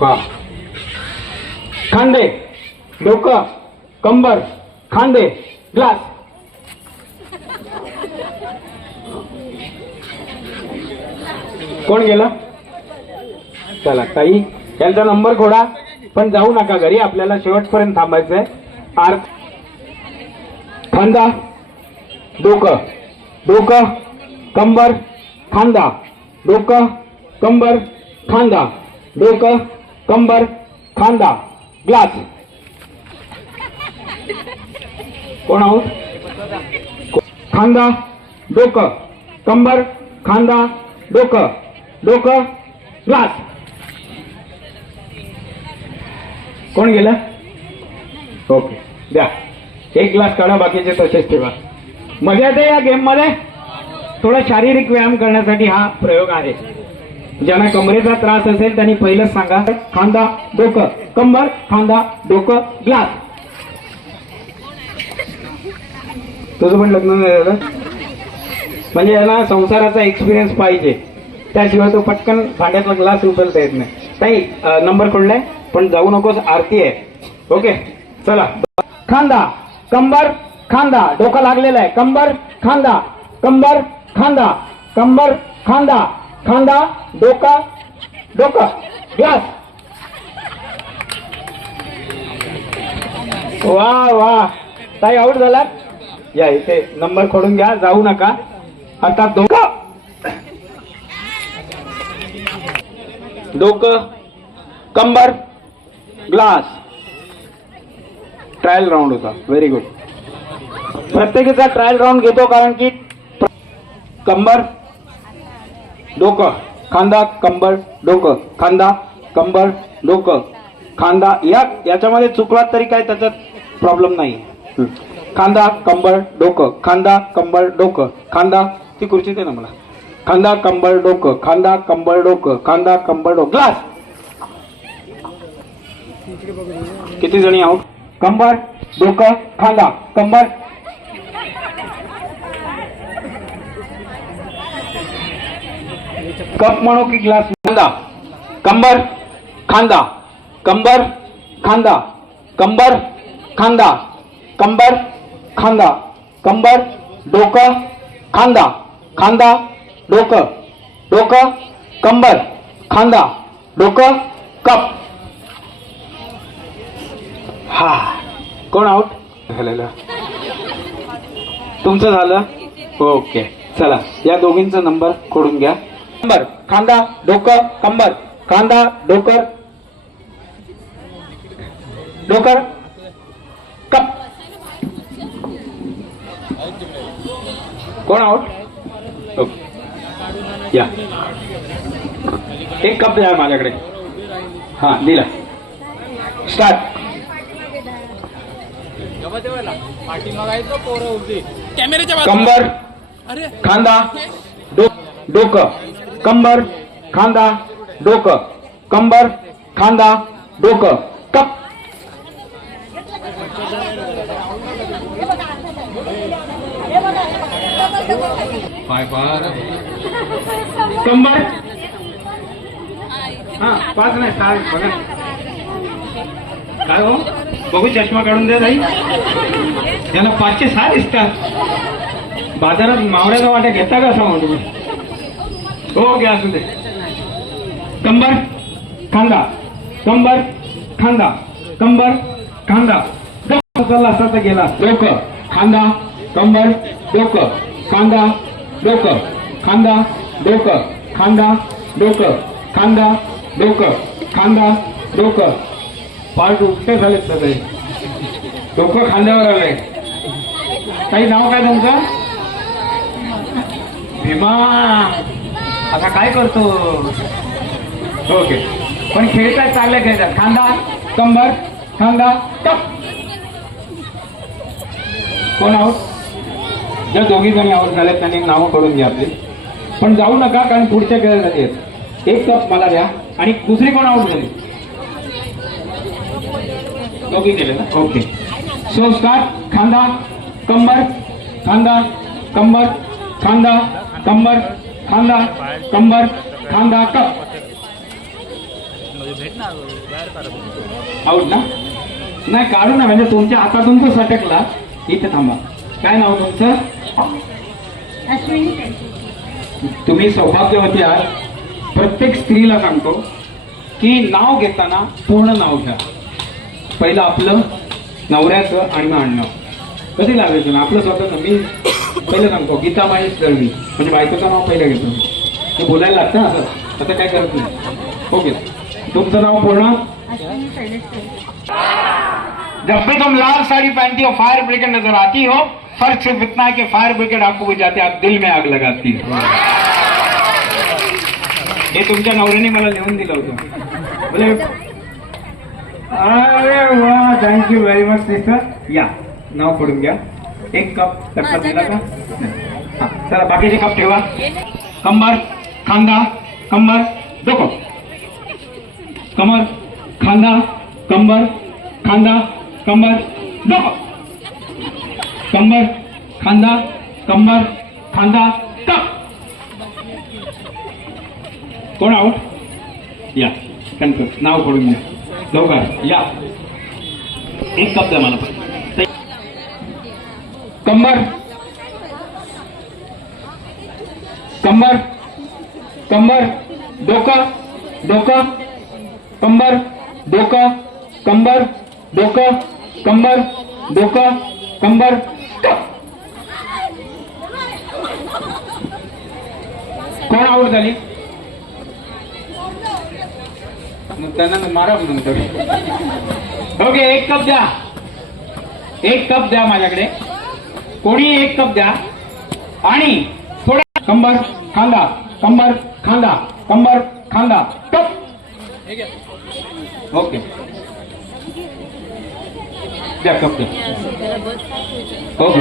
का? खांदे डोकं कंबर खांदे ग्लास. कोण गेलं? चला ताई त्यांचा नंबर खोडा. पण जाऊ नका घरी आपल्याला शेवटपर्यंत थांबायचंय. आर खांदा डोकं डोकं कंबर खांदा. डोकं कंबर खांदा. डोकं कंबर खांदा ग्लास. कोण आहोत? खांदा डोकं. कंबर खांदा डोकं. डोकं ग्लास. कोण गेलं? ओके द्या. एक ग्लास काढा बाकीचे तसेच ठेवा. मजा येते या गेममध्ये? थोडा शारीरिक व्यायाम करण्यासाठी हा प्रयोग आहे. ज्यांना कमरेचा त्रास असेल त्यांनी पहिलंच सांगा. खांदा डोकं. कंबर खांदा डोकं ग्लास. तुझं पण लग्न नाही झालं म्हणजे याला संसाराचा एक्सपिरियन्स पाहिजे. त्याशिवाय तो पटकन भांड्यातला ग्लास उचलता येत नाही. काही नंबर खोडलाय पण जाऊ नकोस आरती आहे. ओके चला. खांदा कंबर खांदा. डोकं लागलेलं आहे. कंबर खांदा. कंबर खांदा. कंबर खांदा. खांदा डोका डोकं ग्लास. वा वा. ताई आऊट झाला या इथे नंबर खोडून घ्या जाऊ नका. आता डोकं. डोकं कंबर ग्लास. ट्रायल राऊंड होता. व्हेरी गुड प्रत्येकीचा ट्रायल राऊंड घेतो कारण की कंबर डोकं. खांदा कंबर डोकं. खांदा कंबर डोकं. खांदा या याच्यामध्ये चुकलात तरी काय त्याच्यात प्रॉब्लेम नाही. खांदा कंबर डोकं. खांदा कंबर डोकं. खांदा ती खुर्ची दे ना मला. खांदा कंबर डोकं. खांदा कंबर डोकं. खांदा कंबर डोकं. ग्लास! किती जणी आहोत? कंबर डोकं खांदा कंबर कप म्हणू की ग्लास खांदा। कंबर खांदा। कंबर खांदा। कंबर खांदा। कंबर खांदा। कंबर डोकं खांदा। खांदा डोकं। डोकं कंबर खांदा। डोकं कप। हा कोण आउट झालेलं. तुमचं झालं? ओके. चला या दोघींचा नंबर खोडून घ्या. कंबर खांदा डोकं कंबर. खांदा डोकर. डोकर. कप. कोण आउट ओके या एक कप द्या माझ्याकडे. हा दिला. स्टार्ट कंबर. खांदा. डो डोकं. कंबर खांदा डोकं. कंबर खांदा डोकं. कप. कंबर. हा पाच नाही सहा बघा. काय हो? बघू चष्मा काढून द्या ताई. याला पाचशे सहा दिसतात. बाजारात मावळ्याचा वाट्या घेता का सांगू तुम्ही हो असू दे. कंबर खांदा. कंबर खांदा. कंबर खांदा. चालला असता तर गेला. डोकं. खांदा कंबर डोकं. खांदा डोकं. खांदा डोकं. खांदा डोकं. खांदा डोकं. खांदा डोकं. पार्ट उलटे झालेत ना ते डोकं खांद्यावर आलंय. काही नाव काय तुमचं? भीमा. आता काय करतो? ओके. पण खेळतात चांगले खेळतात खांदा कंबर खांदा टप. कोण आहोत ज्या दोघी जणी आहोत झाल्यात त्यांनी नावं करून घ्या आपली पण जाऊ नका कारण पुढच्या खेळासाठी आहेत एक कप मला द्या. आणि दुसरी कोण आऊट झाली? दोघी गेले ना? ओके. सो स्टार्ट खांदा कंबर खांदा कंबर खांदा कंबर खांदा कंबर खांदा कप. आऊट ना? नाही काढू ना म्हणजे तुमच्या हातातून तो सटकला इथे थांबा. काय नाव तुमचं? तुम्ही सौभाग्यवती आहात. प्रत्येक स्त्रीला सांगतो की नाव घेताना पूर्ण नाव घ्या. पहिलं आपलं नवऱ्याचं आणि मग कधी लागायचं ना आपलं स्वतःचं मी पहिलं सांगतो गीताबाई दळवी. म्हणजे बायकोचं नाव पहिलं घेतो. ते बोलायला लागतं ना असं? असं काय करत नाही. ओके. तुमचं नाव पूर्ण? जब भी तुम लाल साड़ी पहनती हो फायर ब्रिगेड नजर आती हो फर्क सिर्फ इतना है कि फायर ब्रिगेड आपको बुझ जाते आप दिल में आग लगाती हो। हे तुमच्या नवऱ्याने मला लिहून दिलं होतं. बोले अरे वा थँक्यू व्हेरी मच सिस्टर या. नाव पडून घ्या. एक कप टक्का दिला का? हा, चला बाकीचे कप ठेवा. कंबर खांदा कंबर डोकं कमर खांदा कंबर खांदा कंबर डोकं कंबर खांदा कंबर खांदा टक कोण आऊट या कणकर नाव पडून घ्या. लवकर या. एक कप द्या मला पण कंबर. कंबर. कंबर. डोकं. डोकं. कंबर. डोकं. कंबर. डोकं. कंबर. डोकं. कंबर. कोण आऊट झाली? मग त्यांना मारा म्हणून ओके एक कप द्या. एक कप द्या माझ्याकडे. कोणी एक कप द्या. आणि थोडा कंबर खांदा कंबर खांदा कंबर खांदा. टप. ओके. द्या कप द्या. ओके.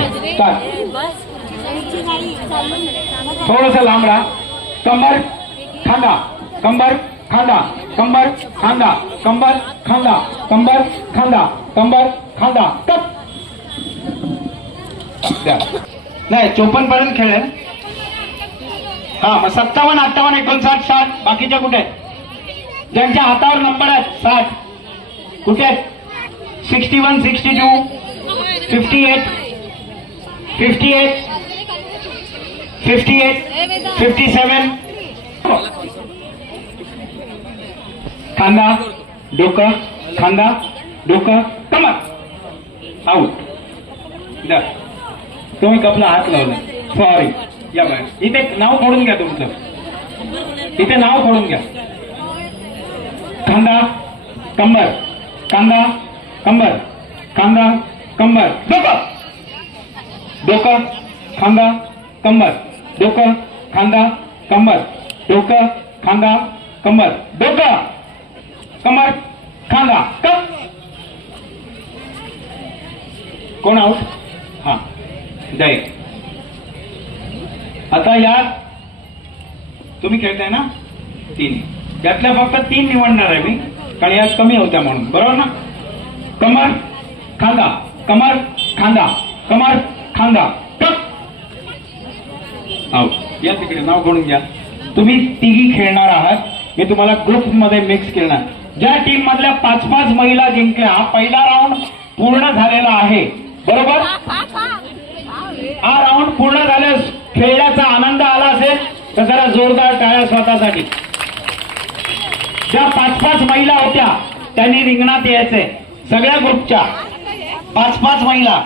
थोडस लांबडा कंबर खांदा कंबर खांदा कंबर खांदा कंबर खांदा कंबर खांदा कंबर खांदा. टप. द्या. नाही चोपन्न पर्यंत खेळ हा मग सत्तावन्न अठ्ठावन्न एकोणसाठ साठ बाकीच्या कुठे आहेत? ज्यांच्या हातावर नंबर आहेत साठ. कुठे आहेत? Sixty one sixty two fifty eight fifty eight fifty eight fifty seven खांदा डोकं खांदा डोकं कमर. आऊट द्या. तुम्ही कपला हात लावला. सॉरी या बाय इथे नाव फोडून घ्या तुमचं. इथे नाव फोडून घ्या. खांदा कंबर. कांदा कंबर. कांदा कंबर. डोकं! डोकं खांदा कंबर. डोकं खांदा कंबर. डोकं खांदा कंबर. डोकं! कमर खांदा कप! कोण आऊट जय आता या तुम्ही खेळताय ना? तीन. यातल्या फक्त तीन निवडणार आहे मी कारण या कमी होत्या म्हणून. बरोबर ना? कमर खांदा. कमर खांदा. कमर खांदा. टक! या तिकडे. नाव घडून घ्या. तुम्ही तिघी खेळणार आहात. मी तुम्हाला ग्रुपमध्ये मिक्स करणार ज्या टीम मधल्या पाच पाच महिला जिंकल्या हा पहिला राऊंड पूर्ण झालेला आहे. बरोबर? पूर्ण झाल्यास खेळण्याचा आनंद आला असेल तर जरा जोरदार टाळ्या स्वतःसाठी. ज्या पाच पाच महिला होत्या त्यांनी रिंगणात यायचंय सगळ्या ग्रुपच्या. पाच पाच महिला.